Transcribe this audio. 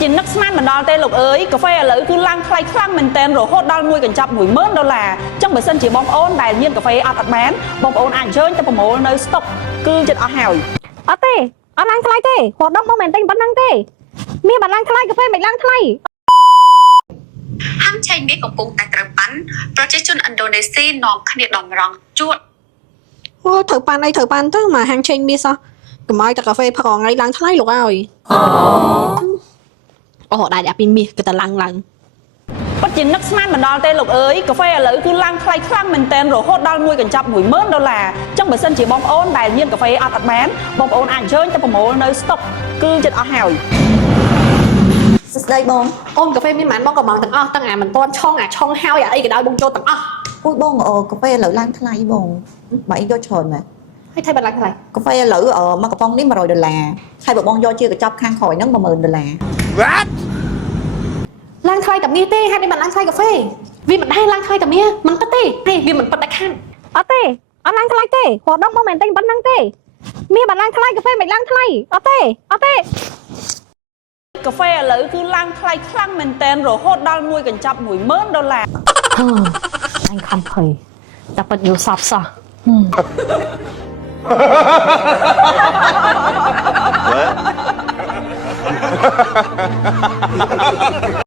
ជានឹកស្មានមិនដល់ទេលោកអើយកាហ្វេឥឡូវគឺឡើងថ្លៃខ្លាំងមែនទែនរហូតដល់មួយកញ្ចប់$10000ចឹងបើសិនជាបងប្អូនដែលមានកាហ្វេអត់បានបងប្អូនអាចអញ្ជើញទៅប្រមូលនៅស្តុកគឺចិត្តអស់ហើយអត់ទេអត់ឡើងថ្លៃទេព្រោះដុំមកមែនទិញប៉ុណ្ណឹងទេមានបាត់ឡើងថ្លៃកាហ្វេមិនឡើងថ្លៃហាងឆៃមីកំពុងតែត្រូវប៉ាន់ប្រជាជនឥណ្ឌូនេស៊ីនាំគ្នាតម្រង់ជួតអូត្រូវប៉ាន់អីត្រូវប៉ាន់ទៅមកហាងឆេងមីសោះកុំឲ្យតែកាហ្វេផឹកថ្ងៃឡើងថ្លៃលោកអើយអូដែរអាពីមាសក៏តែឡើងពិតជានឹកស្មានមិនដល់ទេលោកអើយកាហ្វេឥឡូវគឺឡើងថ្លៃខ្លាំងមែនទែនរហូតដល់មួយកញ្ចប់$10000ចឹងបើសិនជាបងប្អូនដែលមានកាហ្វេអត់បានបងប្អូនអាចអញ្ជើញទៅប្រមូលនៅស្តុកគឺចិត្តអស់ហើយសួស្ដីបងអូនកាហ្វេមានប៉ុន្មានបងក៏បងទាំងអស់ទាំងអាមិនទាន់ឆុងអាឆុងហើយអាអីក៏ដោយបងចូលទាំងអស់អូបងកាហ្វេឥឡូវឡើងថ្លៃបងបើអីយកច្រើនណាស់ហើយថៃបាត់ឡើងថ្លៃកាហ្វេឥឡូវមួយកំប៉ុងនេះ$100ហើយបើបងយកជាកញ្ចប់ខាងក្រោយហ្នឹង$10000 What ឡើងថ្លៃតែមាសទេហេតុអីមិនឡើងថ្លៃកាហ្វេវាមិនដែរឡើងថ្លៃតែមាសមិនពិតទេវាមិនពិតដាច់ខាតអត់ទេអត់ឡើងថ្លៃទេព្រោះដុំមកមែនទិញប៉ុណ្ណឹងទេមាសបាត់ឡើងថ្លៃកាហ្វេមិនឡើងថ្លៃអត់ទេកាហ្វេឥឡូវគឺឡើងថ្លៃខ្លាំងមែនទែនរហូតដល់មួយកញ្ចប់$10000អញខំភ័យតែពិតយល់សពសោះ